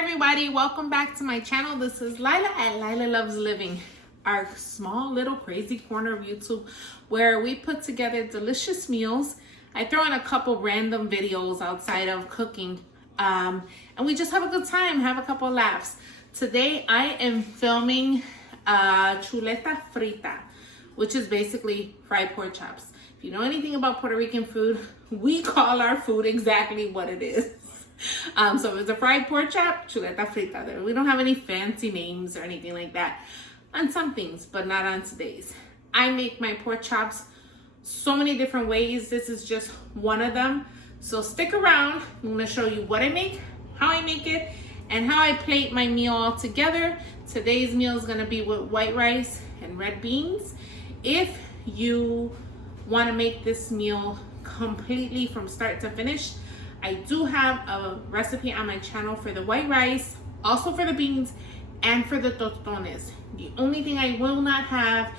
Everybody, welcome back to my channel. This is Lila at Lila Loves Living, our small little crazy corner of YouTube where we put together delicious meals. I throw in a couple random videos outside of cooking and we just have a good time, have a couple laughs. Today I am filming chuleta frita, which is basically fried pork chops. If you know anything about Puerto Rican food, we call our food exactly what it is. So if it's a fried pork chop, chuleta frita. We don't have any fancy names or anything like that on some things, but not on today's. I make my pork chops so many different ways. This is just one of them. So stick around. I'm going to show you what I make, how I make it, and how I plate my meal all together. Today's meal is going to be with white rice and red beans. If you want to make this meal completely from start to finish, I do have a recipe on my channel for the white rice, also for the beans, and for the tostones. The only thing I will not have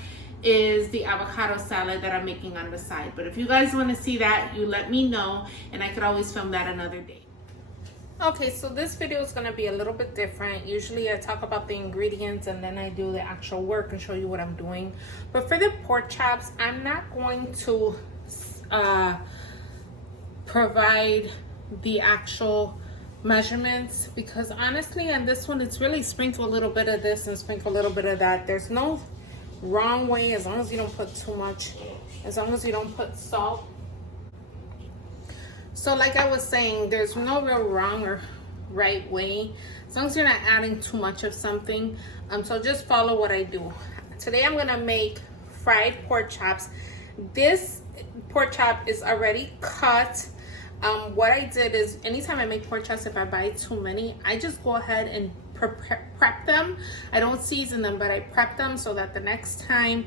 is the avocado salad that I'm making on the side. But if you guys want to see that, you let me know, and I could always film that another day. Okay, so this video is going to be a little bit different. Usually I talk about the ingredients and then I do the actual work and show you what I'm doing. But for the pork chops, I'm not going to provide the actual measurements, because honestly on this one it's really sprinkle a little bit of this and sprinkle a little bit of that. There's no wrong way, as long as you don't put too much, as long as you don't put salt. So like I was saying, there's no real wrong or right way, as long as you're not adding too much of something. So just follow what I do. Today I'm gonna make fried pork chops. This pork chop is already cut. What I did is, anytime I make pork chops, if I buy too many, I just go ahead and prep them. I don't season them, but I prep them so that the next time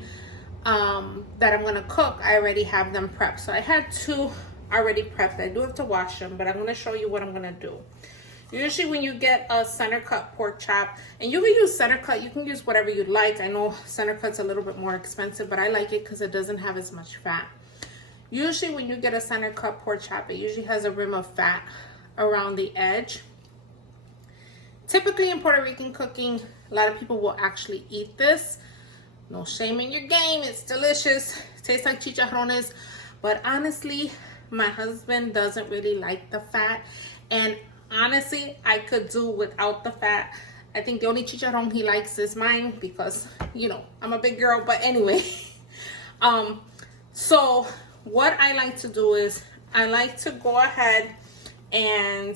that I'm gonna cook, I already have them prepped. So I had two already prepped. I do have to wash them, but I'm gonna show you what I'm gonna do. Usually when you get a center cut pork chop, and you can use center cut, you can use whatever you'd like. I know center cut's a little bit more expensive, but I like it because it doesn't have as much fat. Usually when you get a center cut pork chop, it usually has a rim of fat around the edge. Typically in Puerto Rican cooking, a lot of people will actually eat this. No shame in your game, it's delicious. It tastes like chicharrones, but honestly, my husband doesn't really like the fat. And honestly, I could do without the fat. I think the only chicharron he likes is mine because, you know, I'm a big girl, but anyway. So what I like to do is I like to go ahead, and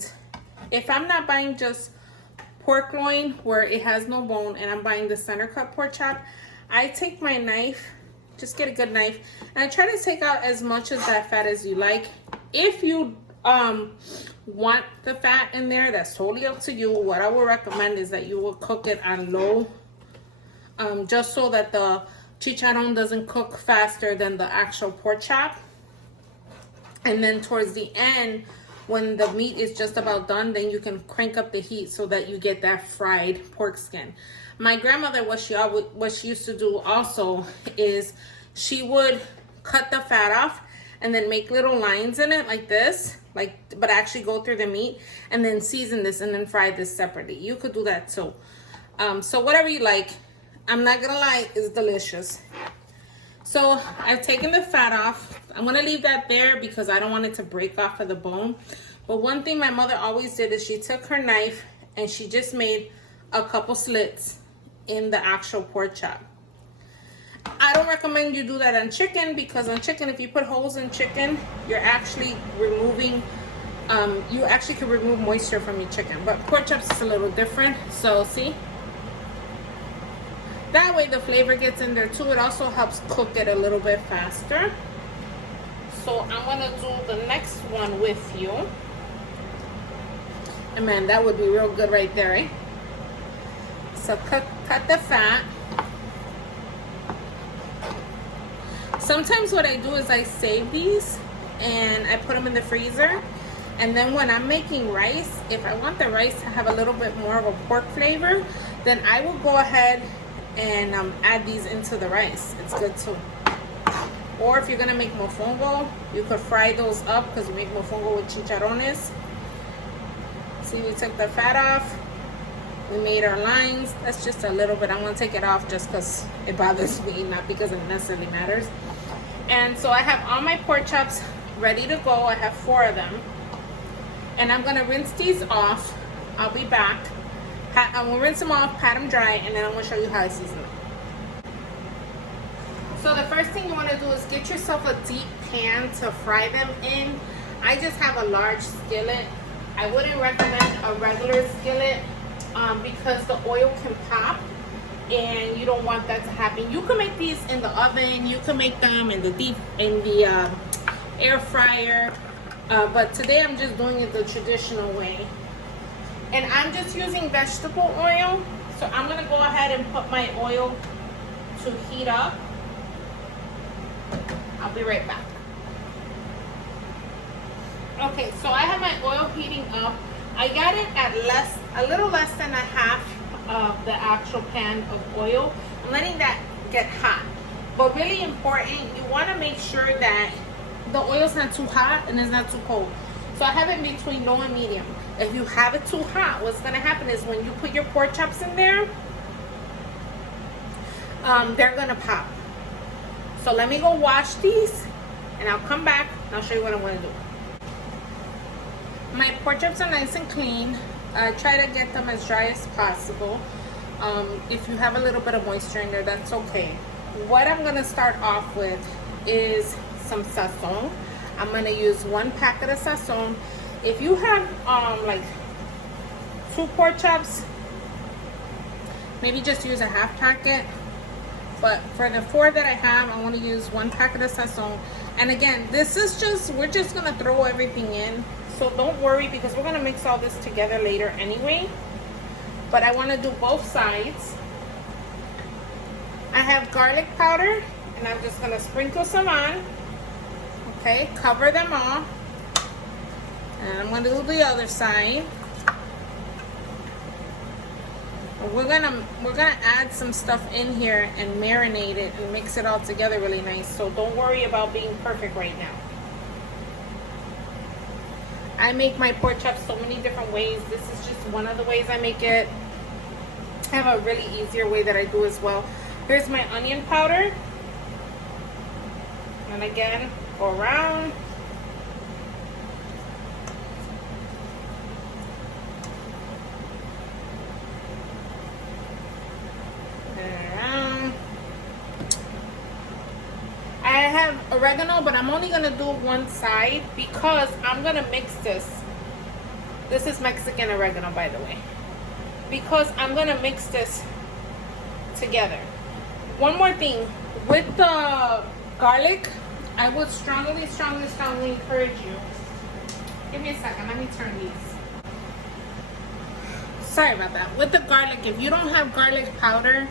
if I'm not buying just pork loin where it has no bone and I'm buying the center cut pork chop, I take my knife, just get a good knife, and I try to take out as much of that fat as you like. If you want the fat in there, that's totally up to you. What I would recommend is that you will cook it on low, just so that the chicharron doesn't cook faster than the actual pork chop. And then towards the end, when the meat is just about done, then you can crank up the heat so that you get that fried pork skin. My grandmother, what she used to do also is she would cut the fat off and then make little lines in it like this, but actually go through the meat and then season this and then fry this separately. You could do that too. So whatever you like. I'm not gonna lie, it's delicious. So I've taken the fat off. I'm gonna leave that there because I don't want it to break off of the bone. But one thing my mother always did is she took her knife and she just made a couple slits in the actual pork chop. I don't recommend you do that on chicken, because on chicken, if you put holes in chicken, you're actually removing, you actually can remove moisture from your chicken. But pork chops is a little different. So see? That way the flavor gets in there too. It also helps cook it a little bit faster. So I'm gonna do the next one with you. And man, that would be real good right there, eh? So cut the fat. Sometimes what I do is I save these and I put them in the freezer. And then when I'm making rice, if I want the rice to have a little bit more of a pork flavor, then I will go ahead and add these into the rice. It's good too. Or if you're gonna make mofongo, you could fry those up, because you make mofongo with chicharrones. See, we took the fat off. We made our lines. That's just a little bit. I'm gonna take it off just because it bothers me, not because it necessarily matters. And so I have all my pork chops ready to go. I have 4 of them. And I'm gonna rinse these off. I'll be back. I'm gonna rinse them off, pat them dry, and then I'm gonna show you how I season them. So the first thing you wanna do is get yourself a deep pan to fry them in. I just have a large skillet. I wouldn't recommend a regular skillet because the oil can pop and you don't want that to happen. You can make these in the oven, you can make them in the air fryer, but today I'm just doing it the traditional way. And I'm just using vegetable oil, so I'm gonna go ahead and put my oil to heat up. I'll be right back. Okay, so I have my oil heating up. I got it at a little less than a half of the actual pan of oil. I'm letting that get hot. But really important, you want to make sure that the oil's not too hot and it's not too cold. So I have it between low and medium. If you have it too hot, what's going to happen is when you put your pork chops in there, they're going to pop. So let me go wash these and I'll come back and I'll show you what I'm going to do. My pork chops are nice and clean. Try to get them as dry as possible. If you have a little bit of moisture in there, that's okay. What I'm gonna start off with is some sazon. I'm gonna use 1 packet of sazon. If you have like 2 pork chops, maybe just use a half packet. But for the 4 that I have, I want to use 1 packet of sazon. And again, this is just, we're just gonna throw everything in. So don't worry because we're gonna mix all this together later anyway. But I wanna do both sides. I have garlic powder and I'm just gonna sprinkle some on. Okay, cover them all. And I'm gonna do the other side. We're gonna add some stuff in here and marinate it and mix it all together really nice. So don't worry about being perfect right now. I make my pork chops so many different ways. This is just one of the ways I make it. I have a really easier way that I do as well. Here's my onion powder. And again, go around. I have oregano, but I'm only gonna do one side because I'm gonna mix this. This is Mexican oregano, by the way. Because I'm gonna mix this together. One more thing, with the garlic, I would strongly encourage you. Give me a second, let me turn these. Sorry about that. With the garlic, if you don't have garlic powder,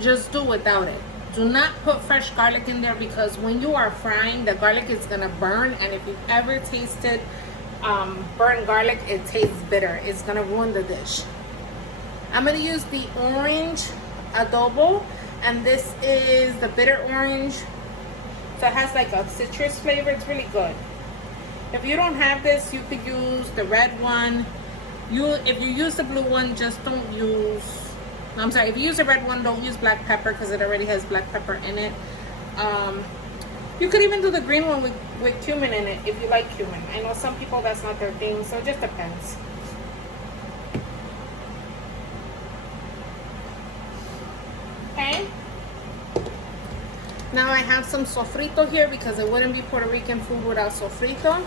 just do without it. Do not put fresh garlic in there because when you are frying, the garlic is gonna burn, and if you've ever tasted burnt garlic, it tastes bitter. It's gonna ruin the dish. I'm gonna use the orange adobo, and this is the bitter orange. So it has like a citrus flavor. It's really good. If you don't have this, you could use the red one. If you use the blue one, just don't use. I'm sorry, if you use the red one, don't use black pepper because it already has black pepper in it. You could even do the green one with cumin in it if you like cumin. I know some people that's not their thing, so it just depends. Okay. Now I have some sofrito here because it wouldn't be Puerto Rican food without sofrito.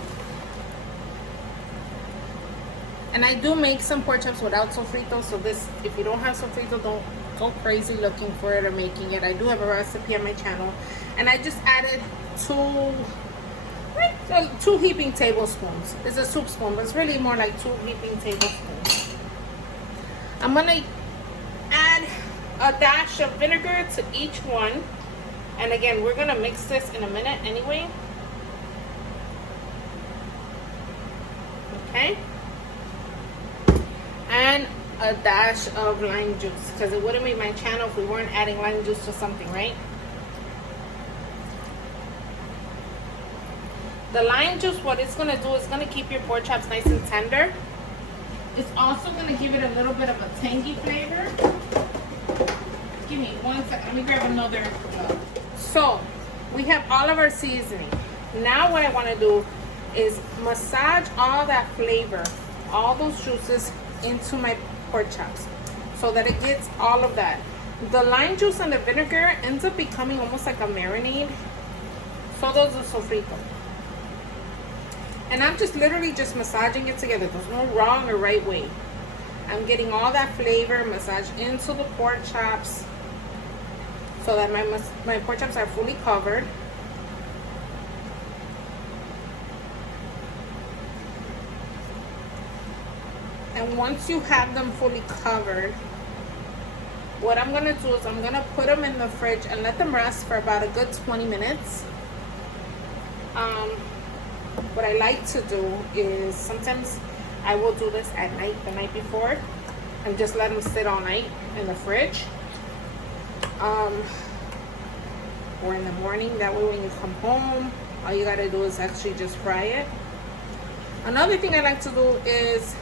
And I do make some pork chops without sofrito, so this, if you don't have sofrito, don't go crazy looking for it or making it. I do have a recipe on my channel. And I just added two heaping tablespoons. It's a soup spoon, but it's really more like 2 heaping tablespoons. I'm gonna add a dash of vinegar to each one. And again, we're gonna mix this in a minute anyway. Okay. And a dash of lime juice, because it wouldn't be my channel if we weren't adding lime juice to something, right? The lime juice, what it's gonna do is gonna keep your pork chops nice and tender. It's also gonna give it a little bit of a tangy flavor. Give me 1 second, let me grab another. So, we have all of our seasoning. Now what I wanna do is massage all that flavor, all those juices into my pork chops so that it gets all of that. The lime juice and the vinegar ends up becoming almost like a marinade. So does the sofrito. And I'm just literally just massaging it together. There's no wrong or right way. I'm getting all that flavor massaged into the pork chops so that my pork chops are fully covered. And once you have them fully covered, what I'm gonna do is I'm gonna put them in the fridge and let them rest for about a good 20 minutes. What I like to do is sometimes I will do this at night, the night before, and just let them sit all night in the fridge. Or in the morning, that way when you come home, all you gotta do is actually just fry it. Another thing I like to do is,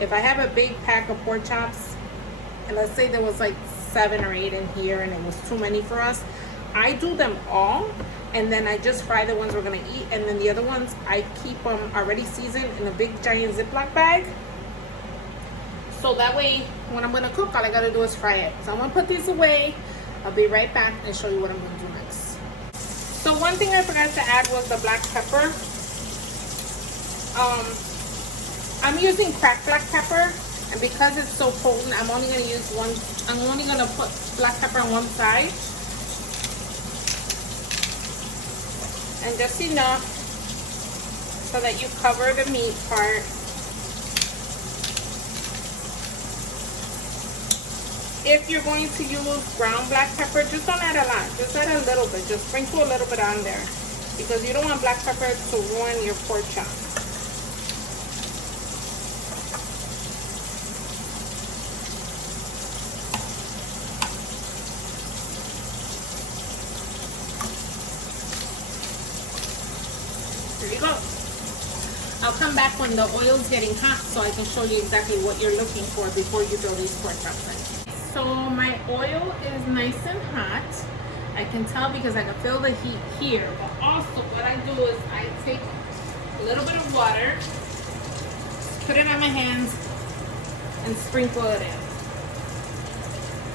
if I have a big pack of pork chops, and let's say there was like 7 or 8 in here and it was too many for us, I do them all and then I just fry the ones we're gonna eat, and then the other ones I keep them already seasoned in a big giant Ziploc bag, so that way when I'm gonna cook, all I gotta do is fry it. So I'm gonna put these away. I'll be right back and show you what I'm gonna do next. So one thing I forgot to add was the black pepper. I'm using cracked black pepper, and because it's so potent, I'm only gonna use one. I'm only gonna put black pepper on one side, and just enough so that you cover the meat part. If you're going to use ground black pepper, just don't add a lot. Just add a little bit. Just sprinkle a little bit on there, because you don't want black pepper to ruin your pork chop. There you go. I'll come back when the oil's getting hot so I can show you exactly what you're looking for before you throw these pork chops in. So my oil is nice and hot. I can tell because I can feel the heat here. But also what I do is I take a little bit of water, put it on my hands, and sprinkle it in.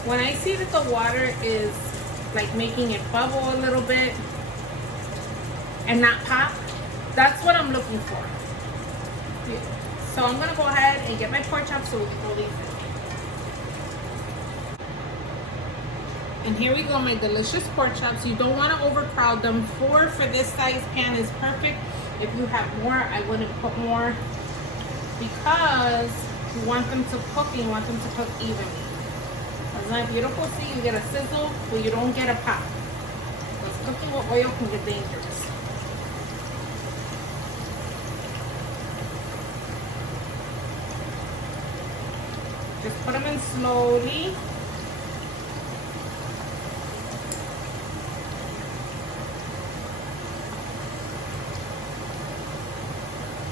When I see that the water is like making it bubble a little bit and not pop, that's what I'm looking for. So I'm gonna go ahead and get my pork chops so we can throw these in. And here we go, my delicious pork chops. You don't want to overcrowd them. 4 for this size pan is perfect. If you have more, I wouldn't put more, because you want them to cook and you want them to cook evenly. Isn't that beautiful? See, you get a sizzle, but you don't get a pop. Because cooking with oil can get dangerous. Just put them in slowly.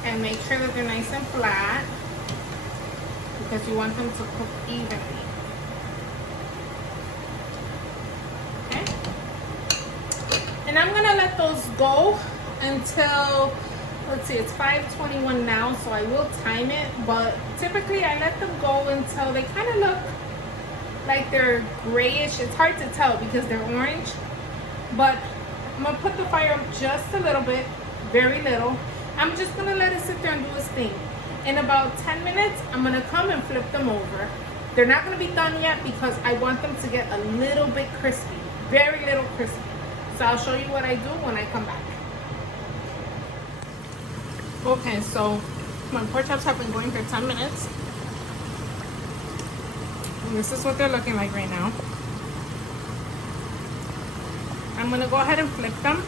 And make sure that they're nice and flat, because you want them to cook evenly. Okay? And I'm gonna let those go until, let's see, it's 5:21 now, so I will time it, but typically I let them go until they kind of look like they're grayish. It's hard to tell because they're orange, but I'm gonna put the fire up just a little bit, very little. I'm just gonna let it sit there and do its thing. In about 10 minutes, I'm gonna come and flip them over. They're not gonna be done yet because I want them to get a little bit crispy, very little crispy. So I'll show you what I do when I come back. Okay, so my pork chops have been going for 10 minutes. And this is what they're looking like right now. I'm gonna go ahead and flip them.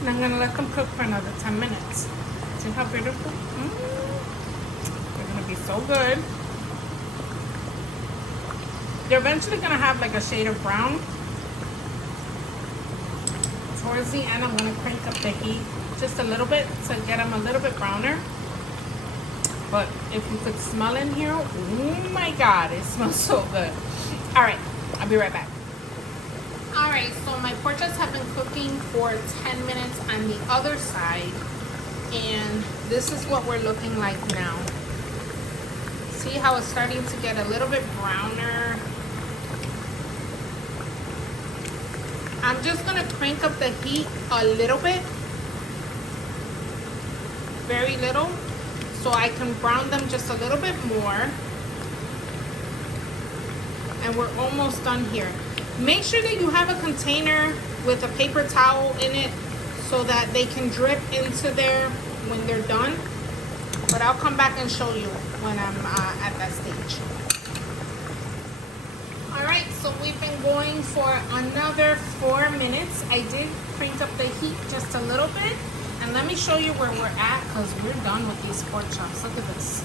And I'm gonna let them cook for another 10 minutes. See how beautiful? They're gonna be so good. They're eventually gonna have like a shade of brown. towards the end, I'm gonna crank up the heat just a little bit to get them a little bit browner. But if you could smell in here, oh my God, it smells so good. All right, I'll be right back. All right, so my pork chops have been cooking for 10 minutes on the other side, and this is what we're looking like now. See how it's starting to get a little bit browner? I'm just gonna crank up the heat a little bit, very little, so I can brown them just a little bit more. And we're almost done here. Make sure that you have a container with a paper towel in it so that they can drip into there when they're done. But I'll come back and show you when I'm at that stage. All right, so we've been going for another 4 minutes. I did crank up the heat just a little bit. And let me show you where we're at, because we're done with these pork chops. Look at this.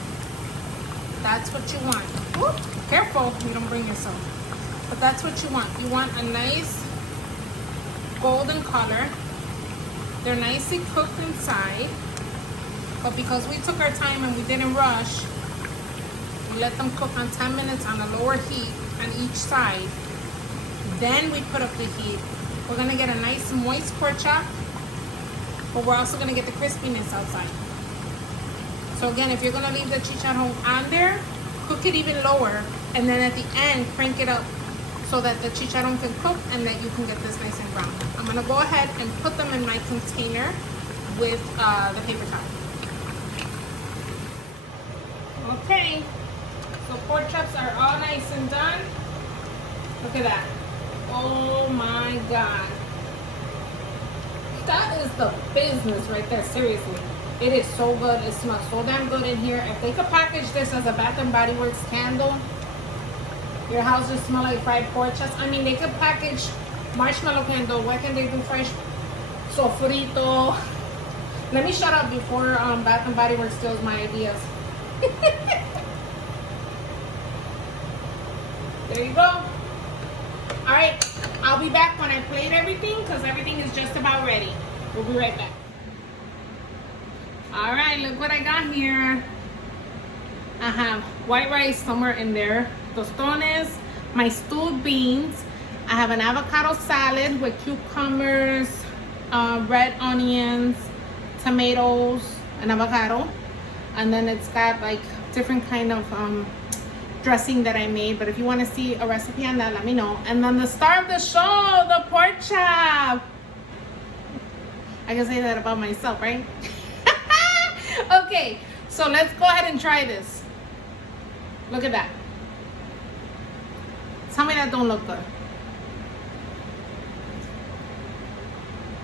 That's what you want. Ooh, careful, you don't bring yourself. But that's what you want. You want a nice golden color. They're nicely cooked inside. But because we took our time and we didn't rush, we let them cook on 10 minutes on a lower heat on each side. Then we put up the heat. We're gonna get a nice moist pork chop, but we're also gonna get the crispiness outside. So again, if you're gonna leave the chicharron on there, cook it even lower, and then at the end, crank it up so that the chicharron can cook and that you can get this nice and brown. I'm gonna go ahead and put them in my container with the paper towel. Okay, so pork chops are all nice and done. Look at that. Oh my God. That is the business right there, seriously. It is so good. It smells so damn good in here. If they could package this as a Bath and Body Works candle, your house just smell like fried pork chops. I mean, they could package marshmallow candle. Why can't they do fresh sofrito? Let me shut up before Bath and Body Works steals my ideas. There you go. All right, I'll be back when I plate everything, because everything is just about ready. We'll be right back. All right, look what I got here. I have white rice somewhere in there, tostones, my stewed beans. I have an avocado salad with cucumbers, red onions, tomatoes, and avocado. And then it's got like different kind of dressing that I made. But if you want to see a recipe on that, let me know. And then the star of the show, the pork chop. I can say that about myself, right? Okay, so let's go ahead and try this. Look at that. Tell me that don't look good.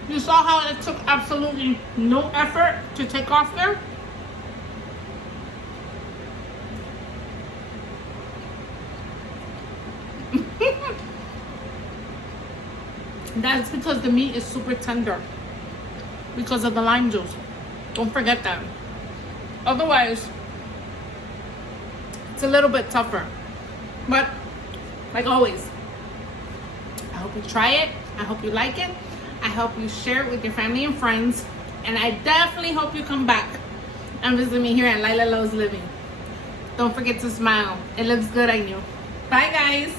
You saw how it took absolutely no effort to take off there? That's because the meat is super tender because of the lime juice. Don't forget that. Otherwise, it's a little bit tougher. But like always, I hope you try it. I hope you like it. I hope you share it with your family and friends. And I definitely hope you come back and visit me here at Lila Loves Living. Don't forget to smile. It looks good on you. Bye, guys.